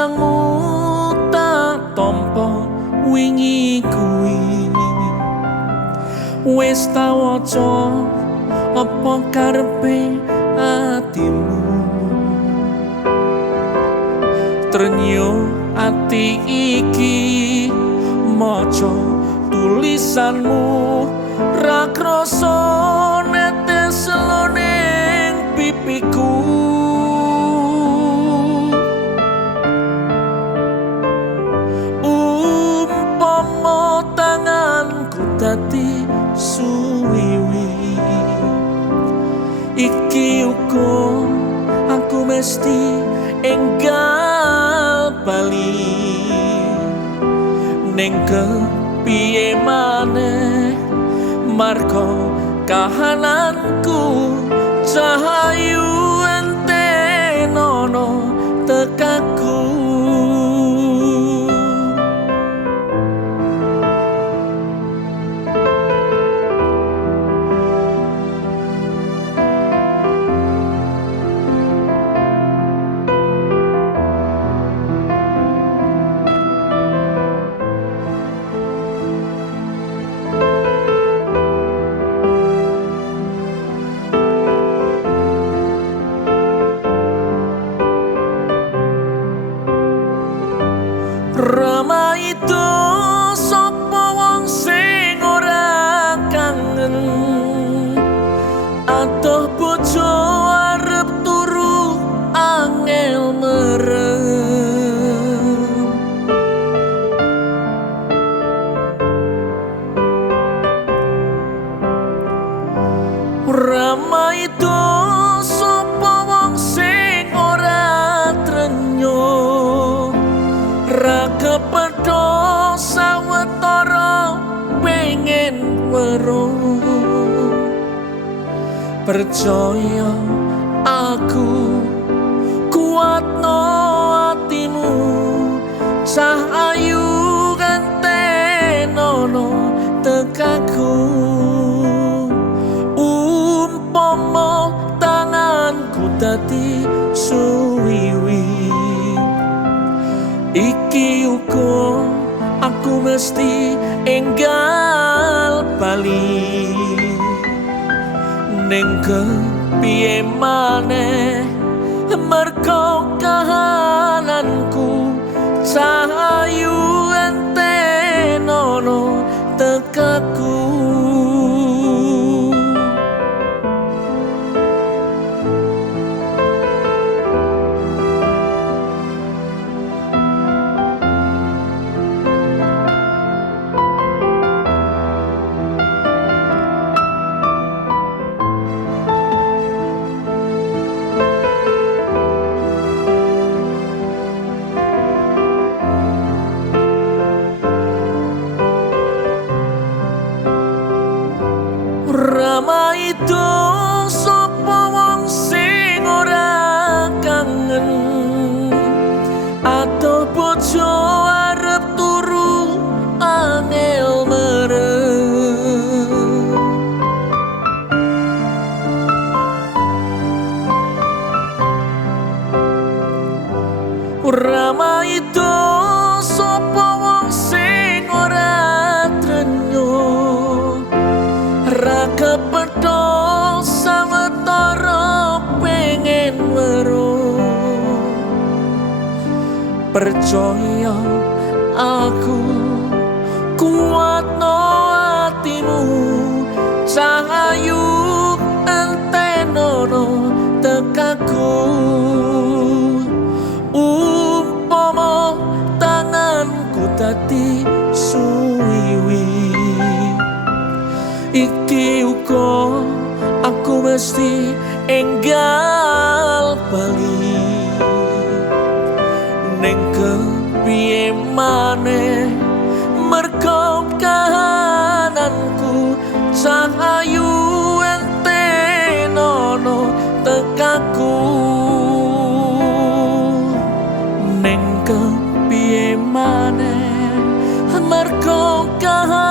sayangmu tak tompo wingi kuwi. Wis ta waca apa karepe atimu? Trenyo ati iki maca tulisanmu, ra krasa netes loning pipiku. Umpama tanganku dadi suwiwi, iki uga aku mesti enggal bali. Ning kepiye maneh marga kahananku, cahayu entenono tekaku. Rama itu sapa wong sing ora kangen, adoh bojo arep turu angel merem. Rama itu sapa wong sing ora trenyo, ra kepethuk sawetara pengen weruh. Percaya aku, kuatno atimu, cahayu gantenono tekaku. Umpama tanganku dadi suwiwi, iki uga aku mesti enggal bali. Ning kepiye maneh merga kahananku, cahayu entenono tekaku. Rama itu sapa wong sing ora kangen, adoh bojo arep turu angel merem. Rama itu sapa wong sing ora trenyo, ra kepethuk sawetara pengen weruh. Percaya aku, kuatno atimu, cahayu entenono tekaku. Umpama tanganku dadi suwiwi, iki uga aku mesti enggal bali. Ning kepiye maneh merga kahananku, cahayu entenono tekaku. Ning kepiye maneh merga kahananku,